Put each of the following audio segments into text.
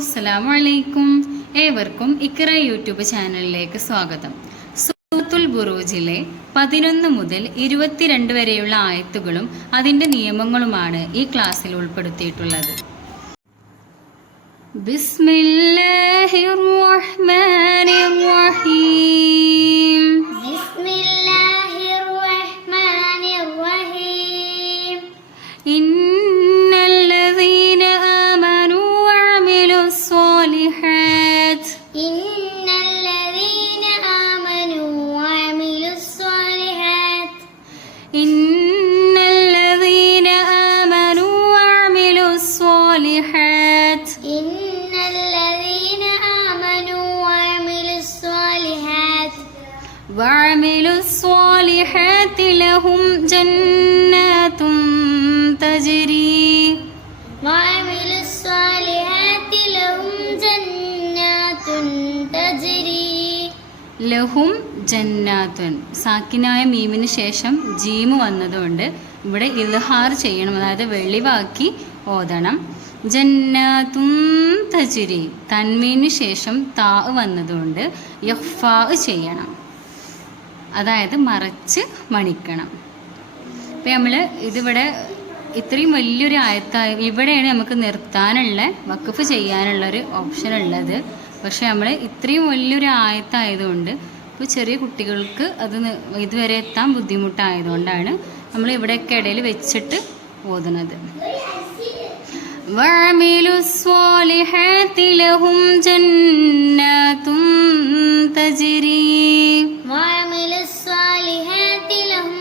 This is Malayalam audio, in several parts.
അസ്സലാമു അലൈക്കും. ഏവർക്കും ഇഖ്റ യൂട്യൂബ് ചാനലിലേക്ക് സ്വാഗതം. സൂറത്തുൽ ബുറൂജിലെ 11 മുതൽ 22 വരെയുള്ള ആയത്തുകളും അതിൻ്റെ നിയമങ്ങളുമാണ് ഈ ക്ലാസ്സിൽ ഉൾപ്പെടുത്തിയിട്ടുള്ളത്. ബിസ്മില്ലാഹിർ റഹ്മാനിർ റഹീം. ബിസ്മില്ലാഹിർ റഹ്മാനിർ റഹീം. ഇന്നല്ലദീന ആമനൂ വഅമിലുസ് സ്വാലിഹാത്ത്. ഇന്നല്ലദീന ആമനൂ വഅമിലുസ് സ്വാലിഹാത്ത്. ഇന്നല്ലദീന ആമനൂ വഅമിലുസ് സ്വാലിഹാത്ത്. ഇന്നല്ലദീന ആമനൂ വഅമിലുസ് സ്വാലിഹാത്ത്. വഅമിലുസ് സ്വാലിഹാത്തി ലഹും ജന്നാത്തുൻ തജ്രി. വഅമിലുസ് സ്വാലിഹാത്തി ലഹും ജന്നാത്തുൻ തജ്രി. ലഹും ജന്നാത്തുൻ. സാക്കിനായ മീമിന് ശേഷം ജീമ് വന്നതുകൊണ്ട് ഇവിടെ ഇൽഹാർ ചെയ്യണം, അതായത് വെളിവാക്കി ഓതണം. ജന്നാത്തുൻ തജ്രി. തൻമീന് ശേഷം താ വന്നതുകൊണ്ട് യഖ്ഫാ ചെയ്യണം, അതായത് മറച്ച് മണിക്കണം. ഇപ്പം നമ്മൾ ഇതിവിടെ ഇത്രയും വലിയൊരു ആയത്തായി ഇവിടെയാണ് നമുക്ക് നിർത്താനുള്ള വഖഫ് ചെയ്യാനുള്ളൊരു ഓപ്ഷൻ ഉള്ളത്. പക്ഷെ നമ്മൾ ഇത്രയും വലിയൊരു ആയത്തായതുകൊണ്ട് ഇപ്പോൾ ചെറിയ കുട്ടികൾക്ക് അത് ഇതുവരെ എത്താൻ ബുദ്ധിമുട്ടായതുകൊണ്ടാണ് നമ്മൾ ഇവിടെയൊക്കെ ഇടയിൽ വെച്ചിട്ട് ഓതുന്നത്. വഅമിലുസ് സ്വാലിഹാത്തി ലഹും ജന്നാത്തുൻ തജ്രി. വഅമിലുസ് സ്വാലിഹാത്തി ലഹും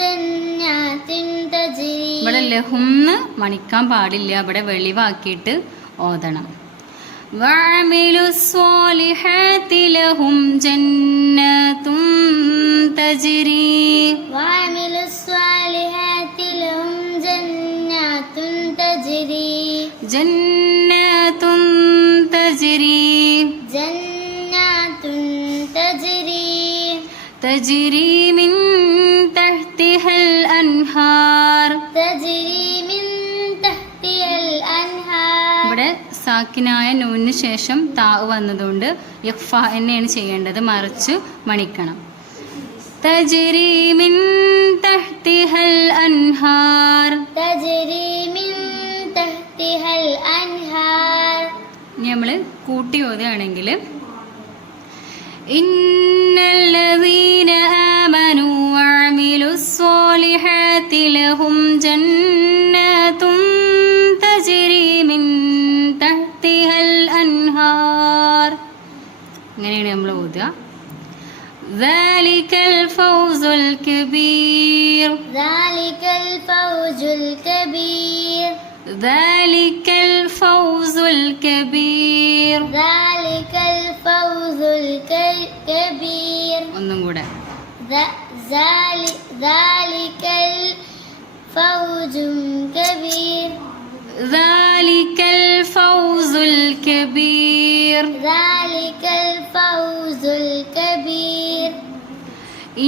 ജന്നാത്തുൻ തജ്രി. ഇവിടെ ലഹുംന്ന് മണിക്കാൻ പാടില്ല, ഇവിടെ വെളിവാക്കിയിട്ട് ഓതണം. വഅമിലുസ് സ്വാലിഹാത്തി ലഹും ജന്നാത്തുൻ തജ്രി. വഅമിലുസ് സ്വാലിഹാത്തി ലഹും ജന്നാത്തുൻ തജ്രി. ജന്നാത്തുൻ തജ്രി. ജന്നാത്തുൻ തജ്രി. തജ്രി മിൻ തഹ്തിഹൽ അൻഹാർ. തജ്രി മിൻ തഹ്തിഹൽ അൻഹാർ. ഇവിടെ സാക്കിനായ നൂനിന് ശേഷം താ വന്നതുകൊണ്ട് യഖ്ഫ എന്നെയാണ് ചെയ്യേണ്ടത്, മറിച്ച് മണിക്കണം. തജ്രി മിൻ തഹ്തിഹൽ അൻഹാർ. തജ്രി മിൻ തഹ്തിഹൽ അൻഹാർ. ഇനി നമ്മൾ കൂട്ടി ഓതുകയാണെങ്കിൽ ഇന്നല്ലദീന ആമനൂ വഅമിലുസ് സ്വാലിഹാത്തി ലഹും ജന്നാത്തുൻ തജ്രി മിൻ തഹ്തിഹൽ അൻഹാർ. ഇങ്ങനെയാണ് നമ്മൾ ഓതുക. ദാലികൽ ഫൗസുൽ കബീർ. ദാലികൽ ഫൗസുൽ കബീർ. ദാലികൽ ഫൗസുൽ കബീർ. ദാലികൽ ഫൗസുൽ കബീർ. ഒന്നും കൂടെ. ദാലികൽ ഫൗസുൽ കബീർ. ദാലികൽ ഫൗസുൽ കബീർ. ദാലികൽ ഫൗസുൽ കബീർ.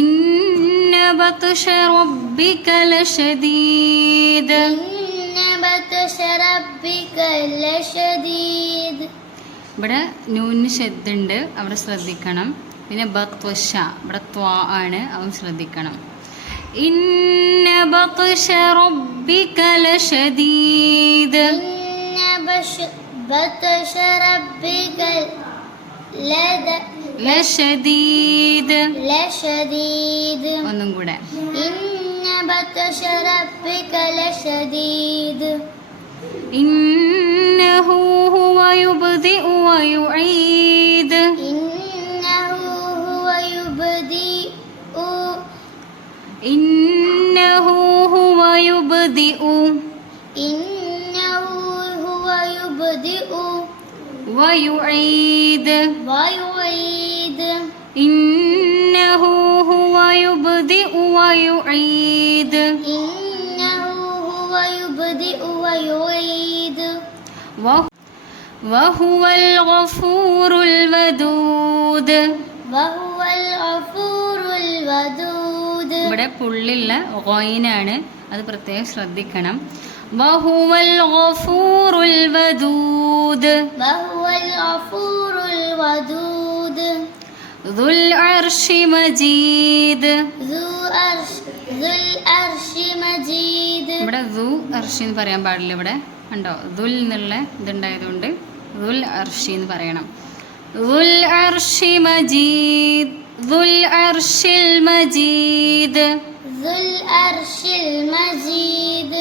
ഇന്ന ബത്ശ റബ്ബിക ലശദീദ്. ഇന്ന ബത്ശ റബ്ബിക ലശദീദ്. ഇവിടെ നൂന് ഷദ്ദുണ്ട്, അവിടെ ശ്രദ്ധിക്കണം. പിന്നെ ബത്വശ, ഇവിടെ ത്വാ ആണ്, അവൻ ശ്രദ്ധിക്കണം. ഇന്ന ബത്ശ റബ്ബിക ലശദീദ്. ഇന്ന ബത്ശ റബ്ബിക ലശദീദ്. ലശദീദ്. ഒന്നും കൂടെ. ഇന്ന ബത്ശ റബ്ബിക ലശദീദ്. ഇന്നഹു ഹുവ യുബ്ദിഉ വയുഈദ്. ഇന്നഹു ഹുവ യുബ്ദിഉ. ഇന്നഹു ഹുവ യുബ്ദിഉ ഇന്നഹു ഹുവ യുബ്ദിഉ വയുഈദ്. വയുഈദ്. ഇന്നഹു ഹുവ യുബ്ദിഉ വയുഈദ്. ഇന്നഹു ഹുവ യുബ്ദിഉ വയുഈദ്. വഹുവൽ ഗഫൂറുൽ വദൂദ്. വഹുവൽ ഗഫൂറുൽ വദൂദ്. ഇവിടെ പുള്ളില്ല ഗോയിനാണ്, അത് പ്രത്യേകം ശ്രദ്ധിക്കണം. വഹുവൽ ഗഫൂറുൽ വദൂദ്. وهو الغفور الودود ذو العرش مجيد. ذو العرش مجيد. ഇവിടെ ദു അർഷി എന്ന് പറയാൻ പാടില്ല. ഇവിടെ ഉണ്ടോ ദുൽ എന്നുള്ള ഇതുണ്ടായതുകൊണ്ട് ദുൽ അർഷി എന്ന് പറയണം. ദുൽ അർഷി മജീദ്. ദുൽ അർഷിൽ മജീദ്. ذو العرش المجيد.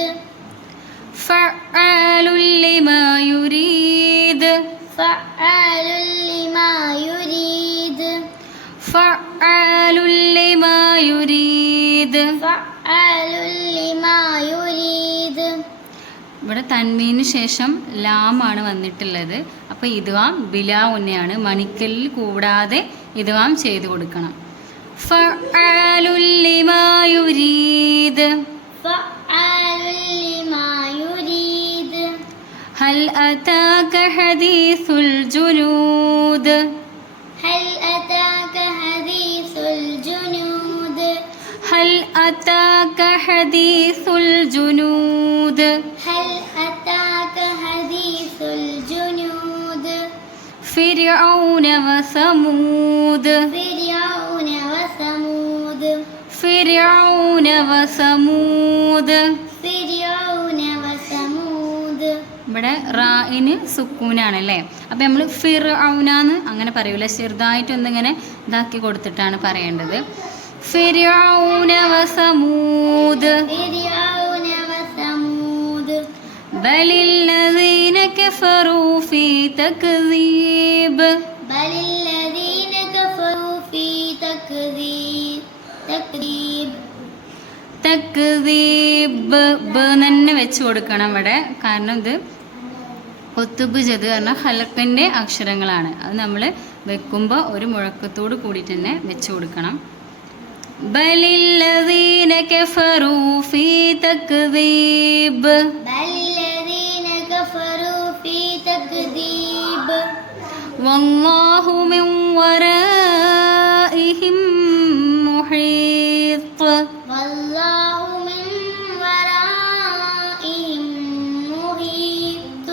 فعال لما يريد. فعال لما يريد. فعال لما يريد. فعال لما يريد. ഇവിടെ തൻവീന് ശേഷം ലാമാണ് വന്നിട്ടുള്ളത്. അപ്പോൾ ഇദ്വാം ബിലാ ഉന്നയാണ്. മണിക്കലിൽ കൂടാതെ ഇദ്വാം ചെയ്തു കൊടുക്കണം. ഫഅാലുൽ ലിമാ യുരീദ്. فعال لما يريد. ഹൽ അതാക ഹദീസുൽ ജുനൂദ്. هل أتاك حديث الجنود. هل أتاك حديث الجنود. هل أتاك حديث الجنود. فرعون وثمود. فرعون وثمود. فرعون وثمود. فرعون وثمود. ഇവിടെ റായിന് സുക്കൂനാണല്ലേ. അപ്പം നമ്മൾ ഫിർഔനാന്ന് അങ്ങനെ പറയൂല, ചെറുതായിട്ടൊന്നിങ്ങനെ ഇതാക്കി കൊടുത്തിട്ടാണ് പറയേണ്ടത്. ഫിർഔന വസമൂദ്. فرعون وثمود. ബലില്ലദീന കഫറൂ ഫീ തക്ദീബ്. بل الذين كفروا في تكذيب. തക്ദീബ് തന്നെ വെച്ച് കൊടുക്കണം ഇവിടെ. കാരണം ഇത് ഒത്തുബ് ജത് പറഞ്ഞാൽ ഹലക്കിൻ്റെ അക്ഷരങ്ങളാണ്. അത് നമ്മൾ വെക്കുമ്പോൾ ഒരു മുഴക്കത്തോട് കൂടിയിട്ട് തന്നെ വെച്ച് കൊടുക്കണം. ബലില്ലദീന കഫറൂ ഫീ തക്ദീബ്. بل الذين كفروا في تكذيب. വല്ലാഹു മിൻ വറാഇഹിം മുഹീത്ത്. والله من ورائهم محيط.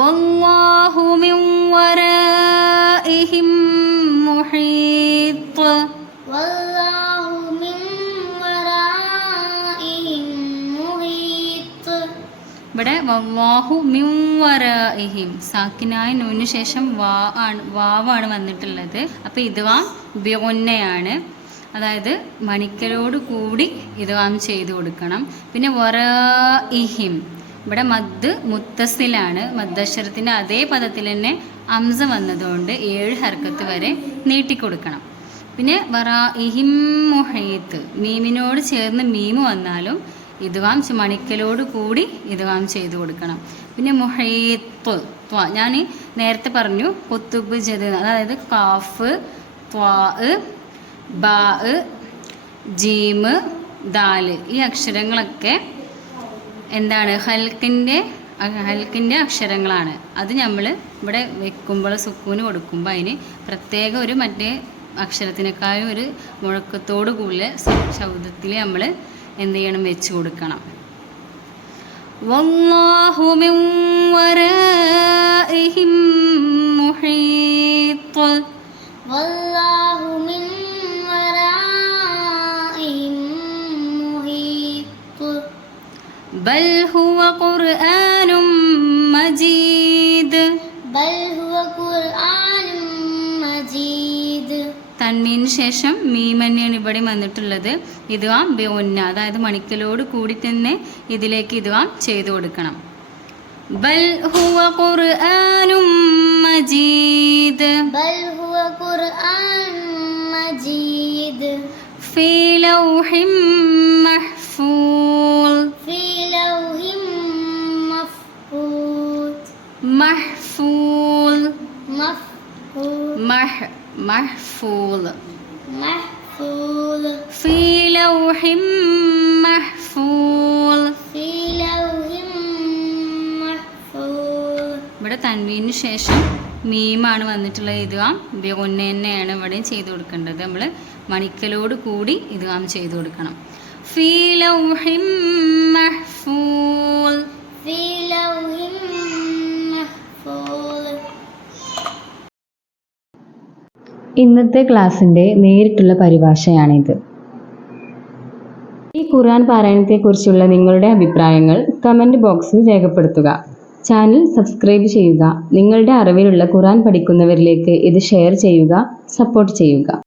വല്ലാഹു മിൻ വറാഇഹിം മുഹീത്ത്. والله من ورائهم محيط. ഇവിടെ വല്ലാഹു മിൻ വറാഇഹിം സാക്കിനായ നൂന് ശേഷം വാവാണ് വന്നിട്ടുള്ളത്. അപ്പോൾ ഇദ്വാം ബിഗുന്നയാണ്. അതായത് മണിക്കലോട് കൂടി ഇദ്വാം ചെയ്തു കൊടുക്കണം. പിന്നെ വറാഇഹിം ഇവിടെ മദ് മുത്തസിലാണ്. മദ്ദക്ഷരത്തിൻ്റെ അതേ പദത്തിൽ തന്നെ അംസ വന്നതുകൊണ്ട് 7 ഹർക്കത്ത് വരെ നീട്ടിക്കൊടുക്കണം. പിന്നെ വറാഇഹിം മുഹീത്ത് മീമിനോട് ചേർന്ന് മീമ് വന്നാലും ഇദ്വാം മണിക്കലോട് കൂടി ഇദ്വാം ചെയ്തു കൊടുക്കണം. പിന്നെ മുഹീത്ത് ഞാൻ നേരത്തെ പറഞ്ഞു കുത്തുബ് ജദ്, അതായത് കാഫ്, ത്വാ, ബാ, ജീമ്, ദാല് ഈ അക്ഷരങ്ങളൊക്കെ എന്താണ് ഹൽക്കിൻ്റെ അക്ഷരങ്ങളാണ്. അത് നമ്മൾ ഇവിടെ വെക്കുമ്പോൾ സുക്കൂന് കൊടുക്കുമ്പോൾ അതിന് പ്രത്യേക ഒരു മറ്റേ അക്ഷരത്തിനേക്കാളും ഒരു മുഴക്കത്തോടു കൂടിയ ശബ്ദത്തിൽ നമ്മൾ എന്ത് ചെയ്യണം, വെച്ച് കൊടുക്കണം. വല്ലാഹു മിൻ വറാഇഹിം മുഹീത്ത്. والله من ورائهم محيط. ബൽ ഹുവ ഖുർആനും മജീദ്. بل هو قرآن مجيد. തൻവീന് ശേഷം മീം തന്നെയാണ് ഇവിടെ വന്നിട്ടുള്ളത്. ഇദ്വാം ബിഗുന്ന, അതായത് മണിക്കലോട് കൂടി തന്നെ ഇതിലേക്ക് ഇദ്വാം ചെയ്തു കൊടുക്കണം. ബൽ ഹുവ ഖുർആനും മജീദ്. بل هو قرآن مجيد. ഫീ ലൗഹിം മഹ്ഫൂൾ. في لوح محفوظ. മഹ്ഫൂൾ محفوظ. മഹ്ഫൂൾ. محفوظ. ഫീ ലൗഹിം മഹ്ഫൂൾ. في لوح محفوظ. ഇവിടെ തൻവീന് ശേഷം മീമാണ് വന്നിട്ടുള്ളത്. ഇദ്വാം ബിഗുന്ന തന്നെയാണ് ഇവിടെ ചെയ്തു കൊടുക്കേണ്ടത്. നമ്മൾ മണിക്കലോട് കൂടി ഇദ്വാം ചെയ്തു കൊടുക്കണം. ഫീ ലൗഹിം മഹ്ഫൂൾ. في لوح محفوظ. ഇന്നത്തെ ക്ലാസ്സിൻ്റെ നേരിട്ടുള്ള പരിഭാഷയാണിത്. ഈ ഖുർആൻ പാരായണത്തെക്കുറിച്ചുള്ള നിങ്ങളുടെ അഭിപ്രായങ്ങൾ കമൻറ്റ് ബോക്സിൽ രേഖപ്പെടുത്തുക. ചാനൽ സബ്സ്ക്രൈബ് ചെയ്യുക. നിങ്ങളുടെ അറിവിലുള്ള ഖുർആൻ പഠിക്കുന്നവരിലേക്ക് ഇത് ഷെയർ ചെയ്യുക, സപ്പോർട്ട് ചെയ്യുക.